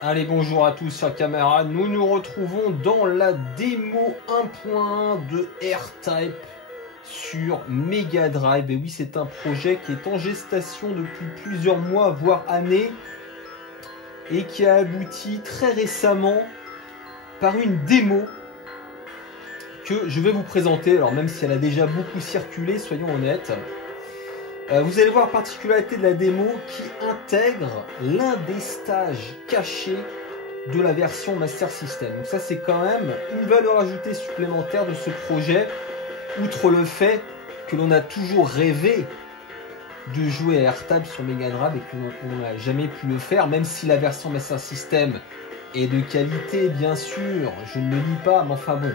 Allez, bonjour à tous sur caméra, nous nous retrouvons dans la démo 1.1 de R-Type sur Mega Drive. Et oui, c'est un projet qui est en gestation depuis plusieurs mois, voire années, et qui a abouti très récemment par une démo que je vais vous présenter. Alors même si elle a déjà beaucoup circulé, soyons honnêtes. Vous allez voir la particularité de la démo qui intègre l'un des stages cachés de la version Master System. Donc ça, c'est quand même une valeur ajoutée supplémentaire de ce projet, outre le fait que l'on a toujours rêvé de jouer à R-Type sur Mega Drive et que l'on n'a jamais pu le faire, même si la version Master System est de qualité, bien sûr, je ne le dis pas, mais enfin bon.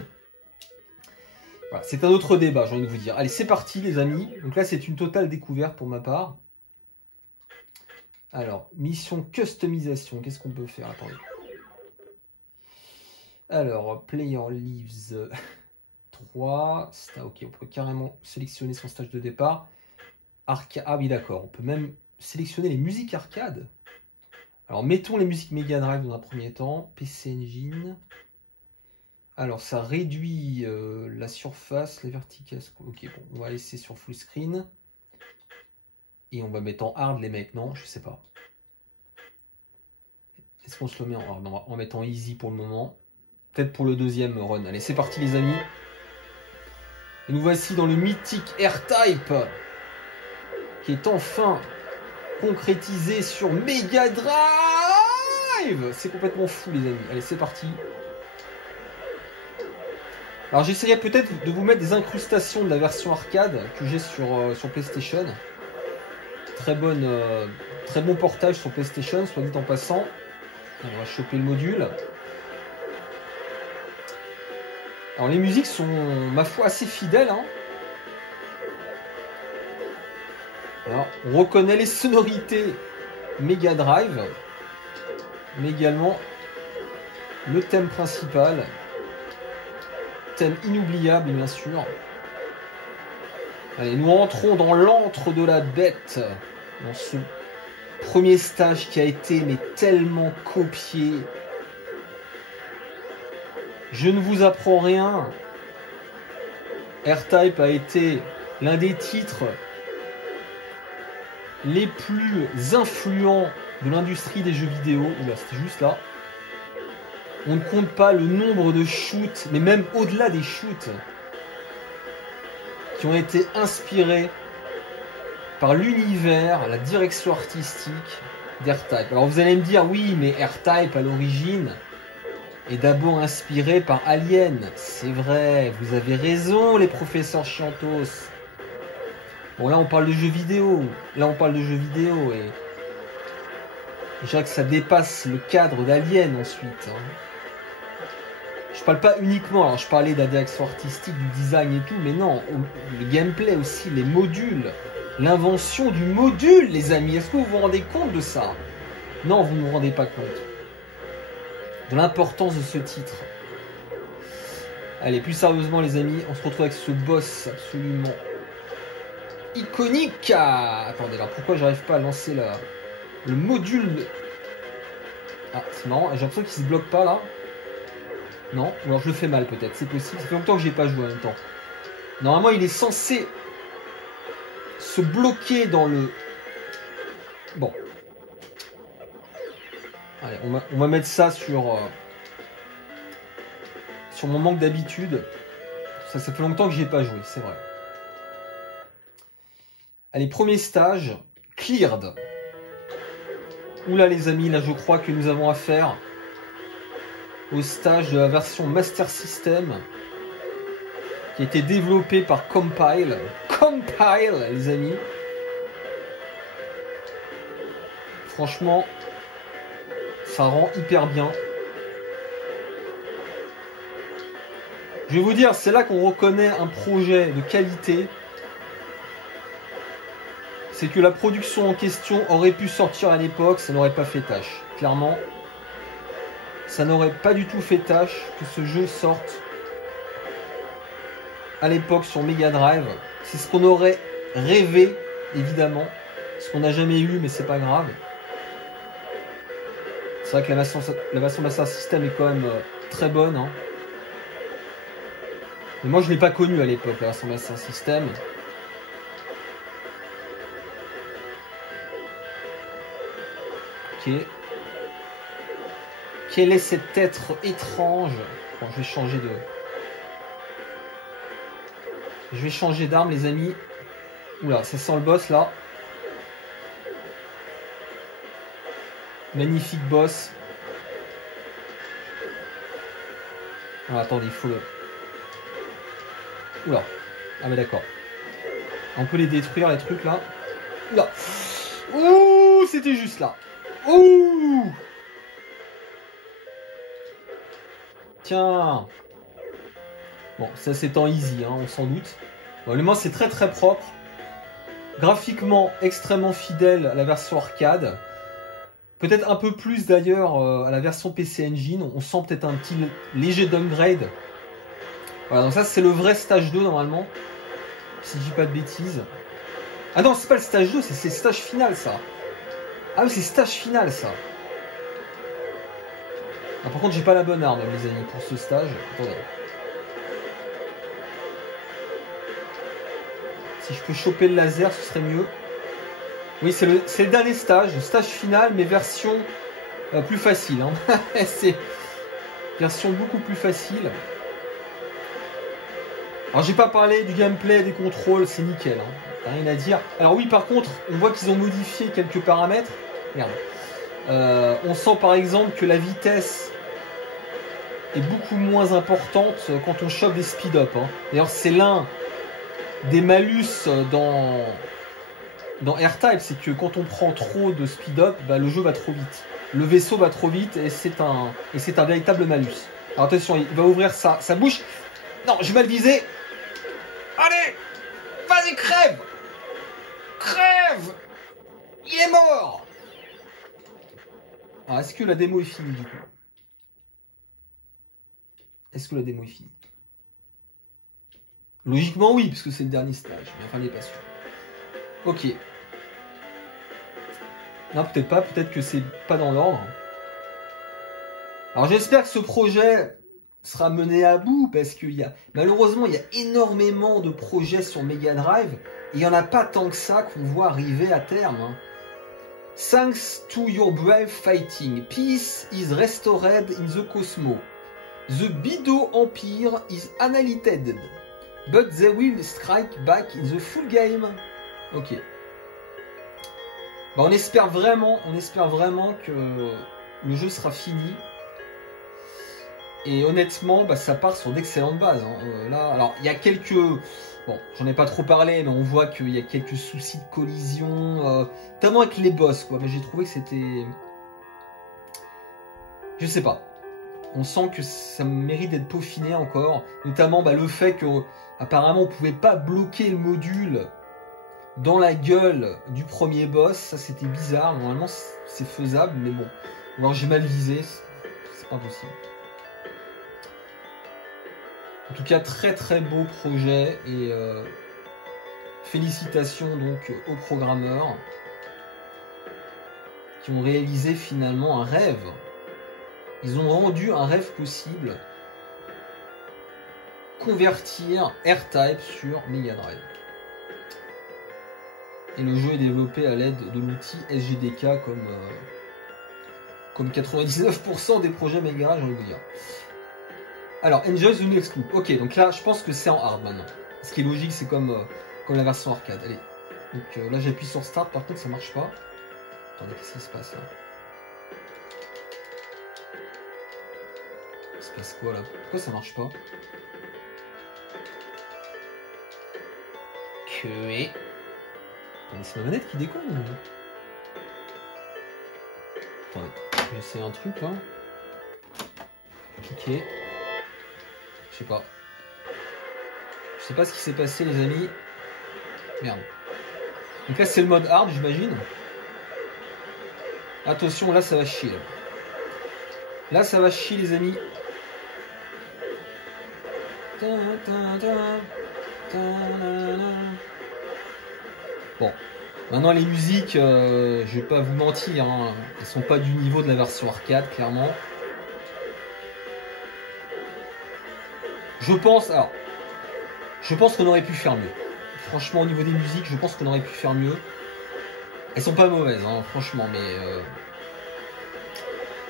Voilà, c'est un autre débat, j'ai envie de vous dire. Allez, c'est parti les amis. Donc là, c'est une totale découverte pour ma part. Alors, mission customisation, qu'est-ce qu'on peut faire? Attendez. Alors, player leaves 3. Ok, on peut carrément sélectionner son stage de départ. Ah oui, d'accord. On peut même sélectionner les musiques arcade. Alors, mettons les musiques Mega Drive dans un premier temps. PC Engine. Alors, ça réduit la surface, la verticale. Ok, bon, on va laisser sur full screen. Et on va mettre en hard les mecs, non? Je sais pas. Est-ce qu'on se le met en hard? Non, on va mettre en easy pour le moment. Peut-être pour le deuxième run. Allez, c'est parti les amis. Et nous voici dans le mythique R-Type, qui est enfin concrétisé sur Mega Drive. C'est complètement fou les amis. Allez, c'est parti. Alors j'essaierai peut-être de vous mettre des incrustations de la version arcade que j'ai sur PlayStation. Très bon portage sur PlayStation, soit dit en passant. On va choper le module. Alors les musiques sont, ma foi, assez fidèles. Hein. Alors, on reconnaît les sonorités Mega Drive, mais également le thème principal. Thème inoubliable bien sûr. Allez, nous rentrons dans l'antre de la bête, dans ce premier stage qui a été mais tellement copié. Je ne vous apprends rien. R-Type a été l'un des titres les plus influents de l'industrie des jeux vidéo. Oula, c'était juste là. On ne compte pas le nombre de shoots, mais même au-delà des shoots, qui ont été inspirés par l'univers, la direction artistique d'R-Type. Alors vous allez me dire, oui, mais R-Type à l'origine est d'abord inspiré par Alien. C'est vrai, vous avez raison les professeurs Chiantos. Bon là on parle de jeux vidéo, et je dirais que ça dépasse le cadre d'Alien ensuite. Hein. Je parle pas uniquement, alors je parlais de la direction artistique, du design et tout, mais non, le gameplay aussi, les modules, l'invention du module, les amis. Est-ce que vous vous rendez compte de ça? Non, vous ne vous rendez pas compte de l'importance de ce titre. Allez, plus sérieusement les amis, on se retrouve avec ce boss absolument iconique. Attendez, alors pourquoi j'arrive pas à lancer le module? Ah, c'est marrant, j'ai l'impression qu'il se bloque pas là. Non, ou alors je le fais mal peut-être, c'est possible. Ça fait longtemps que j'ai pas joué en même temps. Normalement, il est censé se bloquer dans le... Bon. Allez, on va mettre ça sur mon manque d'habitude. Ça fait longtemps que j'ai pas joué, c'est vrai. Allez, premier stage, cleared. Oula les amis, là je crois que nous avons affaire au stage de la version Master System qui a été développé par Compile. Compile les amis. Franchement, ça rend hyper bien. Je vais vous dire, c'est là qu'on reconnaît un projet de qualité. C'est que la production en question aurait pu sortir à l'époque, ça n'aurait pas fait tâche. Clairement, ça n'aurait pas du tout fait tâche que ce jeu sorte à l'époque sur Mega Drive. C'est ce qu'on aurait rêvé, évidemment. Ce qu'on n'a jamais eu, mais c'est pas grave. C'est vrai que la version Master System est quand même très bonne. Hein. Mais moi, je ne l'ai pas connue à l'époque, la version Master System. Ok. Quel est cet être étrange? Bon, je vais changer de... Je vais changer d'arme, les amis. Oula, ça sent le boss, là. Magnifique boss. Ah, attendez, il faut le... Oula. Ah mais d'accord. On peut les détruire, les trucs, là. Oula. Ouh, c'était juste là. Ouh. Tiens. Bon, ça c'est en easy, hein, on s'en doute. Bon, le moins c'est très très propre. Graphiquement extrêmement fidèle à la version arcade. Peut-être un peu plus d'ailleurs à la version PC Engine. On sent peut-être un petit léger downgrade. Voilà, donc ça c'est le vrai stage 2 normalement. Si je dis pas de bêtises. Ah non, c'est pas le stage 2, c'est le stage final ça. Ah oui, c'est stage final ça. Ah, par contre, j'ai pas la bonne arme, les amis, pour ce stage. Attendez. Si je peux choper le laser, ce serait mieux. Oui, c'est le dernier stage, le stage final, mais version plus facile. Hein. C'est version beaucoup plus facile. Alors, j'ai pas parlé du gameplay, des contrôles, c'est nickel. Hein. Rien à dire. Alors oui, par contre, on voit qu'ils ont modifié quelques paramètres. Merde. On sent par exemple que la vitesse est beaucoup moins importante quand on chope des speed-up. Hein. D'ailleurs, c'est l'un des malus dans R-Type, c'est que quand on prend trop de speed-up, bah, le jeu va trop vite. Le vaisseau va trop vite et c'est un véritable malus. Alors attention, il va ouvrir sa bouche. Non, j'ai mal visé. Allez, vas-y, crève. Crève. Il est mort. Alors, est-ce que la démo est finie du coup? Est-ce que la démo est finie? Logiquement oui, puisque c'est le dernier stage, mais enfin, il n'est pas sûr. Ok. Non, peut-être pas, peut-être que c'est pas dans l'ordre. Alors j'espère que ce projet sera mené à bout, parce qu'il malheureusement, il y a énormément de projets sur Mega Drive, et il n'y en a pas tant que ça qu'on voit arriver à terme. Hein. Thanks to your brave fighting, peace is restored in the cosmos. The Bido Empire is annihilated, but they will strike back in the full game. Ok. Bah, on espère vraiment que le jeu sera fini. Et honnêtement, bah, ça part sur d'excellentes bases. Hein. Là, alors il y a quelques, bon, j'en ai pas trop parlé, mais on voit qu'il y a quelques soucis de collision, notamment avec les boss, quoi. Mais j'ai trouvé que c'était, je sais pas. On sent que ça mérite d'être peaufiné encore, notamment bah, le fait que apparemment on pouvait pas bloquer le module dans la gueule du premier boss. Ça c'était bizarre. Normalement c'est faisable, mais bon. Alors j'ai mal visé, c'est pas possible. En tout cas, très très beau projet et félicitations donc aux programmeurs qui ont réalisé finalement un rêve. Ils ont rendu un rêve possible, convertir R-Type sur Mega Drive. Et le jeu est développé à l'aide de l'outil SGDK comme 99% des projets Mega Drive, j'ai envie de dire. Alors, Enjoy the Next Loop. Ok, donc là, je pense que c'est en hard maintenant. Ce qui est logique, c'est comme la version arcade. Allez. Donc là, j'appuie sur Start. Par contre, ça marche pas. Attendez, qu'est-ce qui se passe là? Il se passe quoi là? Pourquoi ça marche pas? Que... C'est ma manette qui déconne ou... Attendez, je vais essayer un truc là. Ok. Je sais pas. Je sais pas ce qui s'est passé les amis. Merde. Donc là c'est le mode hard j'imagine. Attention là ça va chier. Là ça va chier les amis. Bon, maintenant les musiques, je vais pas vous mentir, hein, elles sont pas du niveau de la version arcade, clairement. Je pense qu'on aurait pu faire mieux. Franchement, au niveau des musiques, je pense qu'on aurait pu faire mieux. Elles sont pas mauvaises, hein, franchement, mais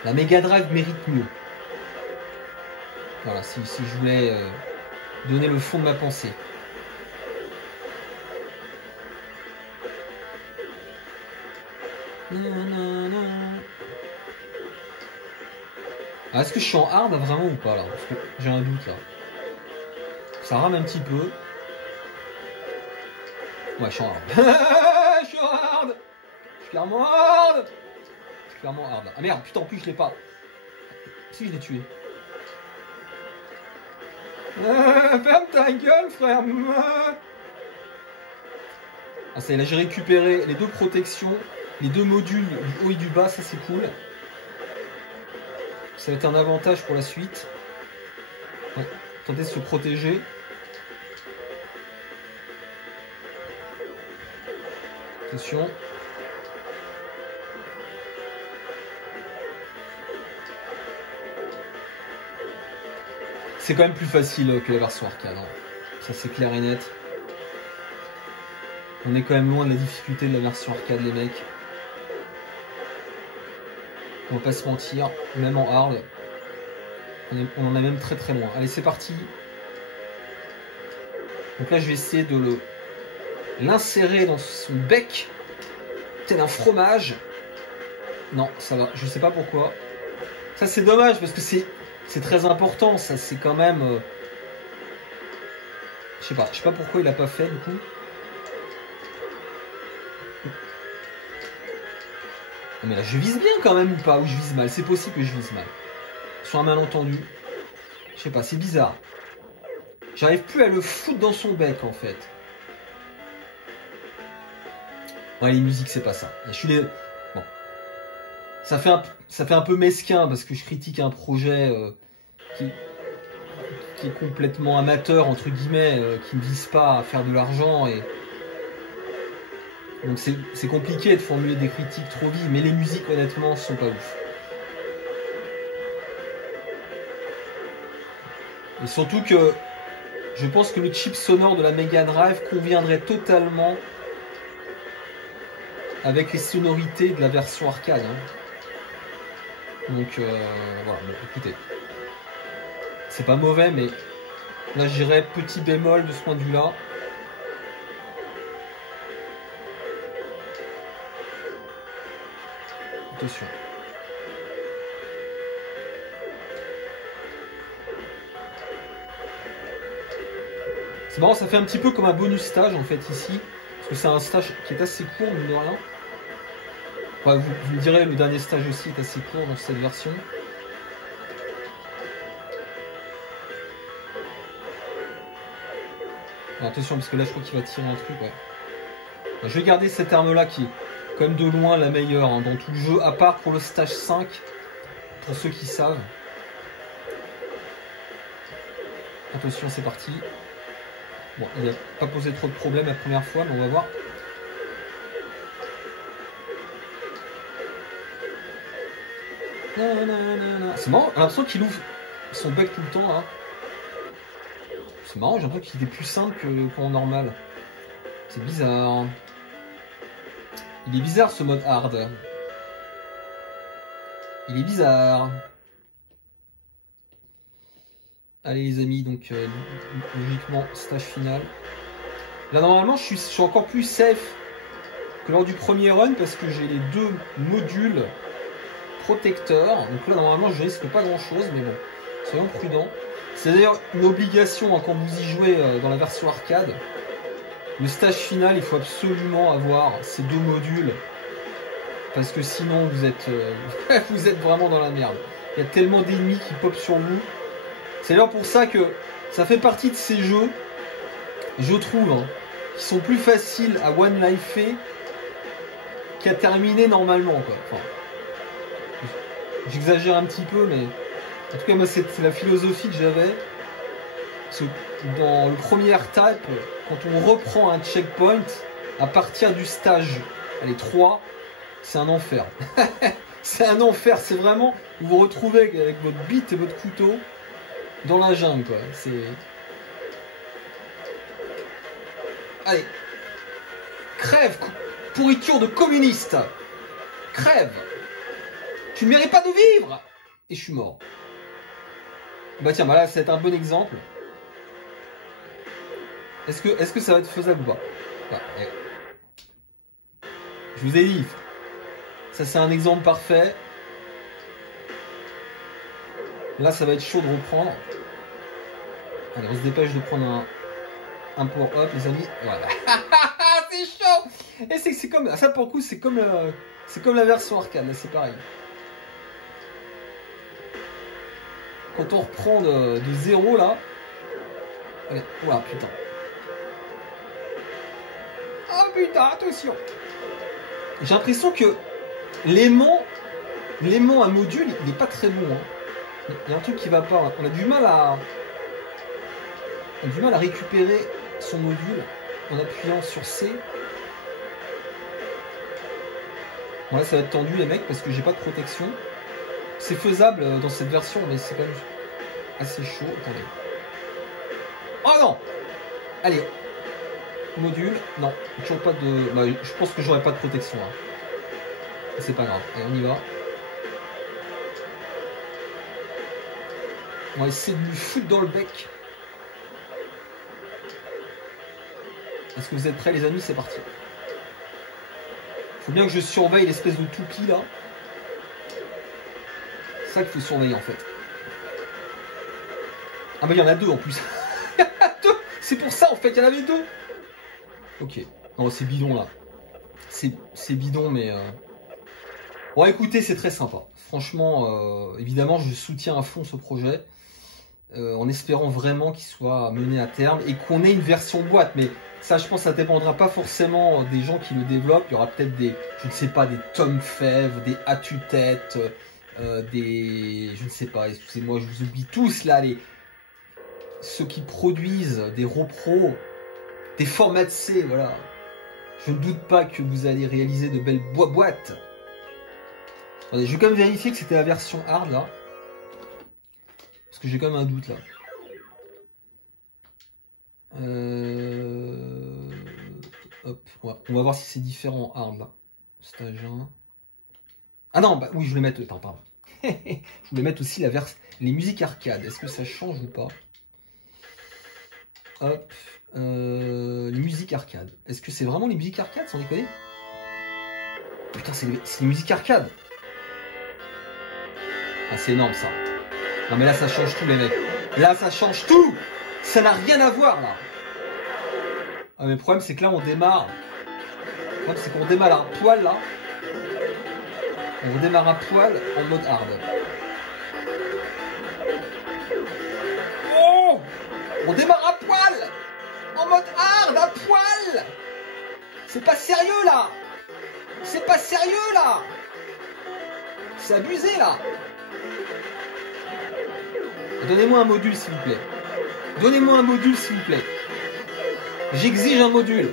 la Mega Drive mérite mieux. Voilà, si je voulais donner le fond de ma pensée. Ah, est-ce que je suis en hard vraiment ou pas là? Parce que j'ai un doute là. Ça rame un petit peu. Ouais, je suis en hard. Je suis en hard. Je suis clairement hard. Je suis clairement hard. Ah merde, putain, en plus je l'ai pas. Si, je l'ai tué. Ferme ta gueule, frère. Ah, ça y est, là j'ai récupéré les deux protections, les deux modules du haut et du bas, ça c'est cool. Ça va être un avantage pour la suite. Ouais, tenter de se protéger. Attention. C'est quand même plus facile que la version arcade. Hein. Ça c'est clair et net. On est quand même loin de la difficulté de la version arcade, les mecs. On va pas se mentir, même en hard, on en est même très très loin. Allez, c'est parti. Donc là, je vais essayer de l'insérer dans son bec, tel un fromage. Non, ça va, je sais pas pourquoi. Ça, c'est dommage, parce que c'est très important, ça, c'est quand même... Je sais pas pourquoi il l'a pas fait, du coup. Mais là, je vise bien quand même ou pas? Ou je vise mal? C'est possible que je vise mal. Sur un malentendu. Je sais pas, c'est bizarre. J'arrive plus à le foutre dans son bec en fait. Ouais, les musiques, c'est pas ça. Je suis les... Bon. Ça fait un peu mesquin parce que je critique un projet qui est complètement amateur, entre guillemets, qui ne vise pas à faire de l'argent et... Donc c'est compliqué de formuler des critiques trop vives, mais les musiques honnêtement sont pas ouf. Et surtout que je pense que le chip sonore de la Mega Drive conviendrait totalement avec les sonorités de la version arcade. Hein. Donc voilà, bon, écoutez. C'est pas mauvais, mais là j'irais petit bémol de ce point de vue-là. Attention. C'est marrant, ça fait un petit peu comme un bonus stage en fait ici. Parce que c'est un stage qui est assez court, mine de rien. Enfin, vous me direz, le dernier stage aussi est assez court dans cette version. Alors, attention, parce que là je crois qu'il va tirer un truc. Ouais. Je vais garder cette arme là qui est quand même de loin la meilleure hein, dans tout le jeu, à part pour le stage 5, pour ceux qui savent. Attention, c'est parti. Bon, il n'a pas posé trop de problèmes la première fois, mais on va voir. C'est marrant, j'ai l'impression qu'il ouvre son bec tout le temps là. C'est marrant, j'ai l'impression qu'il est plus simple qu'en normal. C'est bizarre. Il est bizarre ce mode hard. Il est bizarre. Allez les amis, donc logiquement stage final. Là normalement je suis encore plus safe que lors du premier run parce que j'ai les deux modules protecteurs. Donc là normalement je risque pas grand chose, mais bon, soyons prudents. C'est d'ailleurs une obligation hein, quand vous y jouez dans la version arcade. Le stage final, il faut absolument avoir ces deux modules parce que sinon vous êtes vous êtes vraiment dans la merde. Il y a tellement d'ennemis qui popent sur vous. C'est d'ailleurs pour ça que ça fait partie de ces jeux, je trouve, hein, qui sont plus faciles à one life qu'à terminer normalement. Enfin, j'exagère un petit peu, mais en tout cas moi c'est la philosophie que j'avais. Dans le premier R-Type, quand on reprend un checkpoint, à partir du stage, allez, 3, c'est un enfer. C'est un enfer, c'est vraiment, vous vous retrouvez avec votre bite et votre couteau dans la jungle, quoi. C'est... Allez. Crève, pourriture de communiste. Crève. Tu ne mérites pas de vivre. Et je suis mort. Bah tiens, bah là, c'est un bon exemple. Est-ce que ça va être faisable ou pas? Ouais. Je vous ai dit, ça c'est un exemple parfait. Là, ça va être chaud de reprendre. Allez, on se dépêche de prendre un power-up, les amis. Voilà. C'est chaud. Et c'est comme ça, pour le coup, c'est comme la version arcade. Là, c'est pareil. Quand on reprend de zéro là. Allez, voilà, putain. Oh putain, attention. J'ai l'impression que l'aimant à module, il n'est pas très bon. Hein. Il y a un truc qui va pas. On a du mal à récupérer son module en appuyant sur C. Bon, là, ça va être tendu, les mecs, parce que j'ai pas de protection. C'est faisable dans cette version, mais c'est quand même assez chaud. Attendez. Oh non! Allez. Module. Non, toujours pas de... Bah, je pense que j'aurai pas de protection. Hein. C'est pas grave. Allez, on y va. On va essayer de lui foutre dans le bec. Est-ce que vous êtes prêts, les amis? C'est parti. Faut bien que je surveille l'espèce de toupie là. C'est ça qu'il faut surveiller en fait. Ah bah il y en a deux en plus. Il y en a deux. C'est pour ça en fait, il y en avait deux. Ok. Non, c'est bidon là. C'est bidon mais... Bon écoutez, c'est très sympa. Franchement, évidemment, je soutiens à fond ce projet. En espérant vraiment qu'il soit mené à terme et qu'on ait une version boîte. Mais ça, je pense, ça dépendra pas forcément des gens qui le développent. Il y aura peut-être des, je ne sais pas, des Tom Fèvre, des Atu-Tête, des, je ne sais pas, excusez-moi, je vous oublie tous là, ceux qui produisent des RoPro, des formats C, voilà. Je ne doute pas que vous allez réaliser de belles boîtes. Attendez, je vais quand même vérifier que c'était la version hard là. Parce que j'ai quand même un doute là. Hop, ouais. On va voir si c'est différent en hard là. Stage 1. Ah non, bah oui, je voulais mettre. Attends, pardon. Je voulais mettre aussi les musiques arcade. Est-ce que ça change ou pas? Hop. Les musiques arcade. Est-ce que c'est vraiment les musiques arcade sans déconner? Putain, c'est les musiques arcade. Ah, c'est énorme ça. Non mais là ça change tout les mecs. Là ça change tout. Ça n'a rien à voir là. Ah mais le problème c'est que là on démarre. Le problème c'est qu'on démarre à poil là. On redémarre à poil en mode hard. Oh! On démarre à poil! En mode hard à poil! C'est pas sérieux là! C'est pas sérieux là! C'est abusé là! Donnez-moi un module s'il vous plaît. Donnez-moi un module s'il vous plaît. J'exige un module.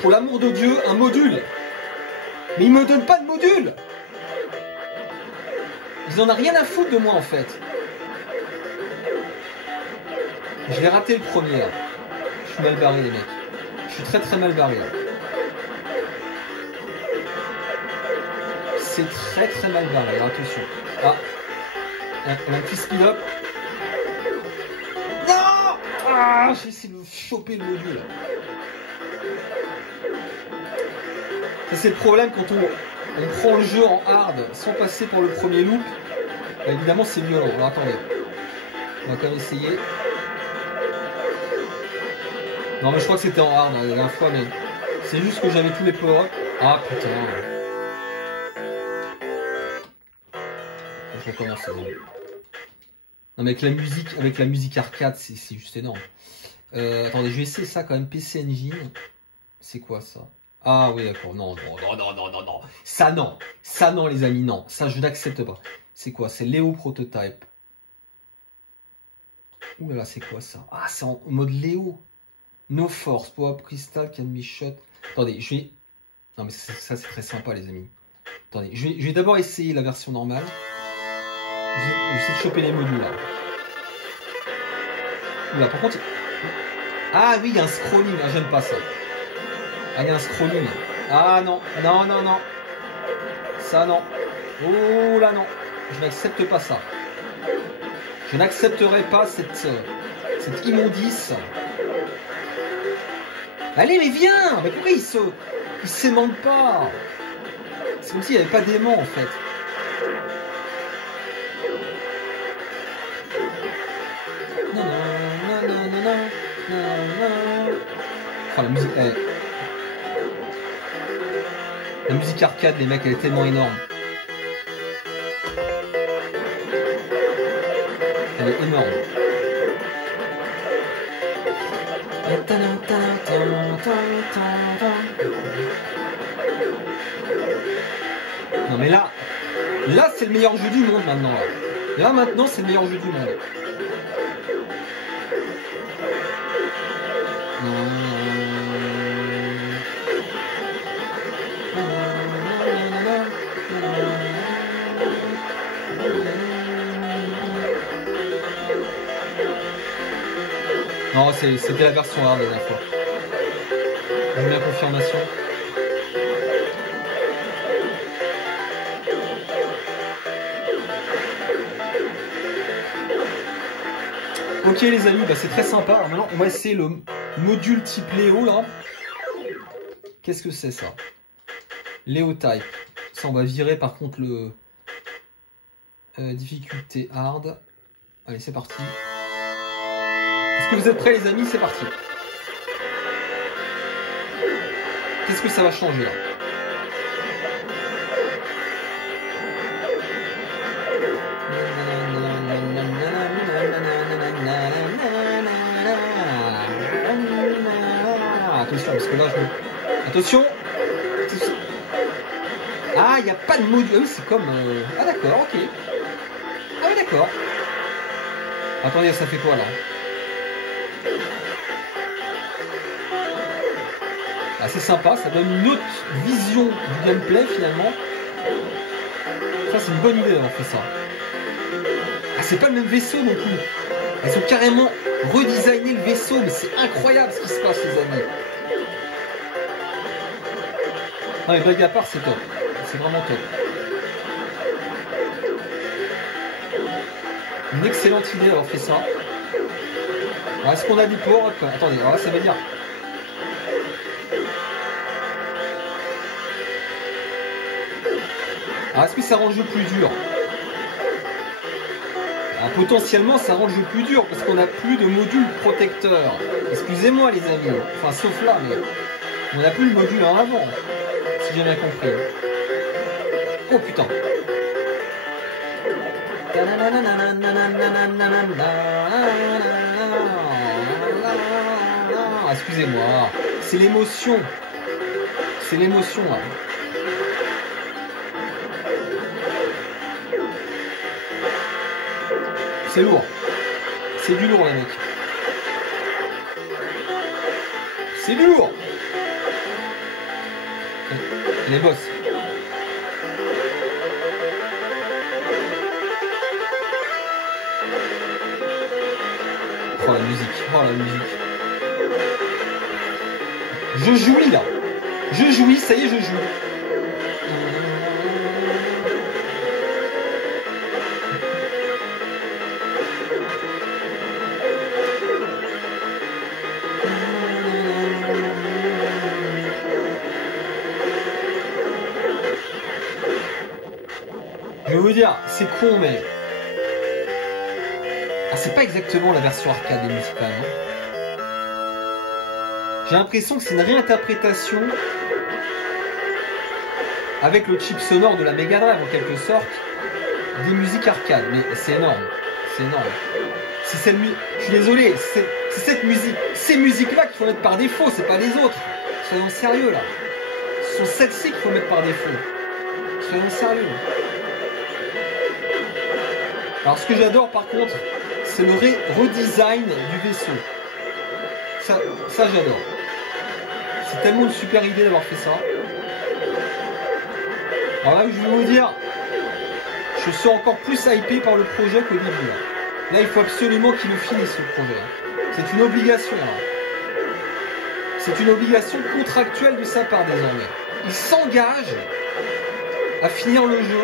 Pour l'amour de Dieu, un module. Mais il me donne pas de module. Ils en ont rien à foutre de moi en fait. Je vais rater le premier là. Je suis mal barré les mecs. Je suis très très mal barré là. C'est très très mal barré. Alors, attention. Ah. On a un petit speed up. Non! Ah, j'ai essayé de choper le module. Ça c'est le problème quand on prend le jeu en hard sans passer par le premier loop. Bah, évidemment c'est violent. Alors attendez. On va quand même essayer. Non mais je crois que c'était en hard la dernière fois, mais c'est juste que j'avais tous les power-ups. Ah putain. Je recommence. Non mais avec la musique arcade, c'est juste énorme. Attendez, je vais essayer ça quand même. PC Engine. C'est quoi ça? Ah oui d'accord, non. Ça non les amis, non. Ça je n'accepte pas. C'est quoi? C'est Léo Prototype. Ouh là là, c'est quoi ça? Ah, c'est en mode Léo. No Force, Power Up Crystal, Can Be Shot. Attendez, je vais... Non mais ça c'est très sympa les amis. Attendez, je vais d'abord essayer la version normale. Je vais essayer de choper les modules là. Oula, par contre... Ah oui, il y a un scrolling, ah, j'aime pas ça. Ah, il y a un scrolling. Ah non, non, non, non. Ça non. Oh là non. Je n'accepte pas ça. Je n'accepterai pas cette immondice. Allez, mais viens! Mais pourquoi il s'aimante pas? C'est comme s'il n'y avait pas d'aimant en fait. Non, non, non, non, non, non, non. Oh, la musique, la musique arcade, les mecs, elle est tellement énorme. Elle est énorme. Non mais là c'est le meilleur jeu du monde maintenant. Là maintenant c'est le meilleur jeu du monde. Non, c'était la version hard la dernière fois. Je mets la confirmation. Ok les amis, bah, c'est très sympa. Alors maintenant on va essayer le module type Léo là. Qu'est-ce que c'est ça? Léo Type. Ça on va virer par contre le difficulté hard. Allez c'est parti. Est-ce que vous êtes prêts les amis? C'est parti. Qu'est-ce que ça va changer là? Attention, parce que là je... Attention. Ah, il n'y a pas de module. Ah oui, c'est comme... Ah d'accord, ok. Ah oui, d'accord. Attendez, ça fait quoi là? Ah, c'est sympa, ça donne une autre vision du gameplay finalement. Ça, c'est une bonne idée d'avoir fait ça. Ah, c'est pas le même vaisseau non plus. Ils ont carrément redesigné le vaisseau, mais c'est incroyable ce qui se passe, les amis. Non, mais blague à part, c'est top. C'est vraiment top. Une excellente idée d'avoir fait ça. Alors, est-ce qu'on a du power-up? Attendez, alors là, ça veut dire... Alors, est-ce que ça rend le jeu plus dur? Alors, potentiellement, ça rend le jeu plus dur parce qu'on n'a plus de module protecteur. Excusez-moi, les amis. Enfin, sauf là, mais on n'a plus le module en avant. Si j'ai bien compris. Oh putain. Excusez-moi. C'est l'émotion. C'est l'émotion, là. C'est lourd. C'est du lourd, les mecs. C'est du lourd. Les boss. Oh la musique. Oh la musique. Je jouis là. Je jouis, ça y est, je joue. Je vais vous dire, c'est con, mais... Ah, c'est pas exactement la version arcade des musiques, quand même. J'ai l'impression que c'est une réinterprétation avec le chip sonore de la Mega Drive, en quelque sorte, des musiques arcade. Mais c'est énorme. C'est énorme. Je suis désolé, c'est cette musique, ces musiques-là qu'il faut mettre par défaut, c'est pas les autres. Soyons sérieux, là. Ce sont celles-ci qu'il faut mettre par défaut. Soyons sérieux. Alors ce que j'adore par contre, c'est le redesign du vaisseau. Ça j'adore. C'est tellement une super idée d'avoir fait ça. Alors là, je vais vous dire, je suis encore plus hypé par le projet qu'au début. Là, il faut absolument qu'il le finisse, ce projet. C'est une obligation. C'est une obligation contractuelle de sa part désormais. Il s'engage à finir le jeu,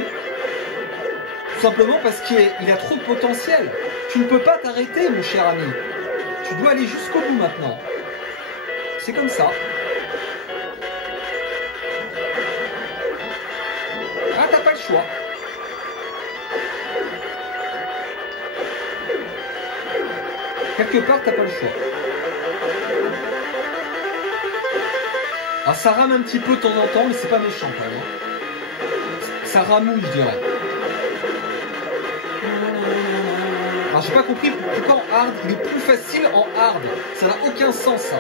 tout simplement parce qu'il a trop de potentiel. Tu ne peux pas t'arrêter, mon cher ami. Tu dois aller jusqu'au bout maintenant. C'est comme ça. Ah, t'as pas le choix. Quelque part, t'as pas le choix. Alors, ça rame un petit peu de temps en temps, mais c'est pas méchant quand même. Ça ramouille, je dirais. Alors, j'ai pas compris pourquoi en hard, il est plus facile en hard. Ça n'a aucun sens, ça.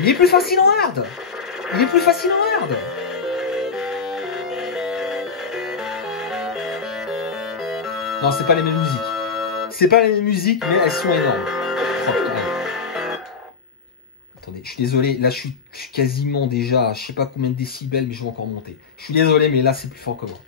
Il est plus facile en hard. Il est plus facile en hard. Non, c'est pas les mêmes musiques. C'est pas les mêmes musiques, mais elles sont énormes. Oh, putain. Attendez, je suis désolé. Là, je suis quasiment déjà à je sais pas combien de décibels, mais je vais encore monter. Je suis désolé, mais là, c'est plus fort que moi.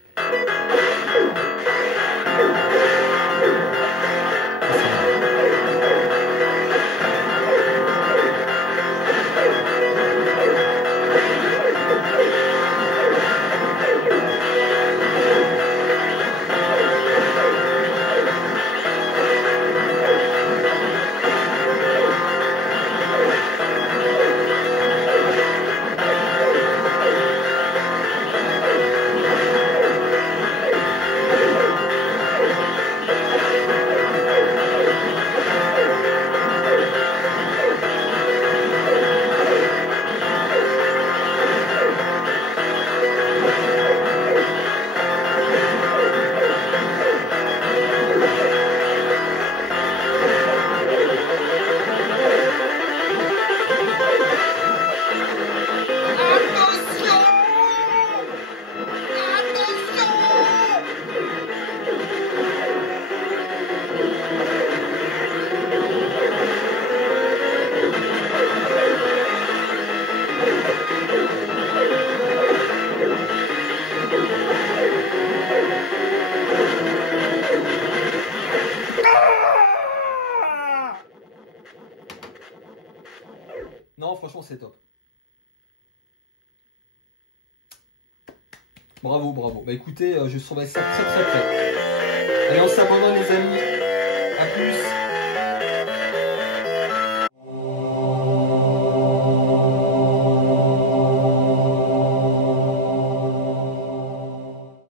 Non, franchement, c'est top. Bravo, bravo. Bah écoutez, je surveille ça très très près. Allez, on s'abandonne les amis. A plus.